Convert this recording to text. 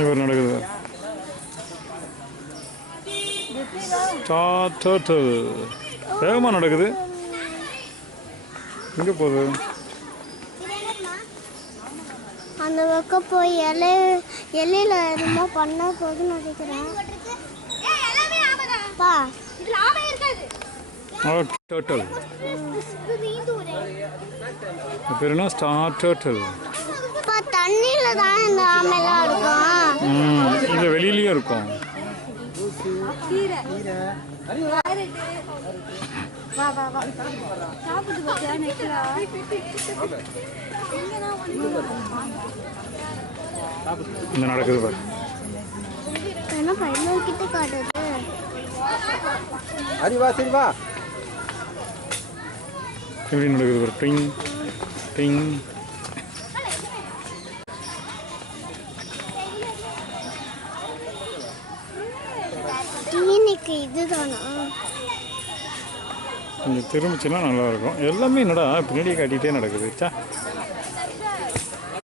இவர் நடக்குது star turtle வேகமாக நடக்குது. எங்கே போகுது? அந்த பக்கம் போய் இலையில என்னமோ பண்ணா போகுதுன்னு நினைக்கிறேன். டர்ட்டில் பேர் என்ன? Star turtle. தண்ணியில தான் இந்த ஆமைலாம் இருக்கும். இது வெளியிலயும் இருக்கும். இந்த நடக்குது பாரு. கிட்ட காட்டுது. எப்படி நடக்குது பாரு. டிங் டிங். இதுதானா? கொஞ்சம் திரும்பிச்சுன்னா நல்லா இருக்கும். எல்லாமே என்னடா பின்னாடியே காட்டிகிட்டே நடக்குது.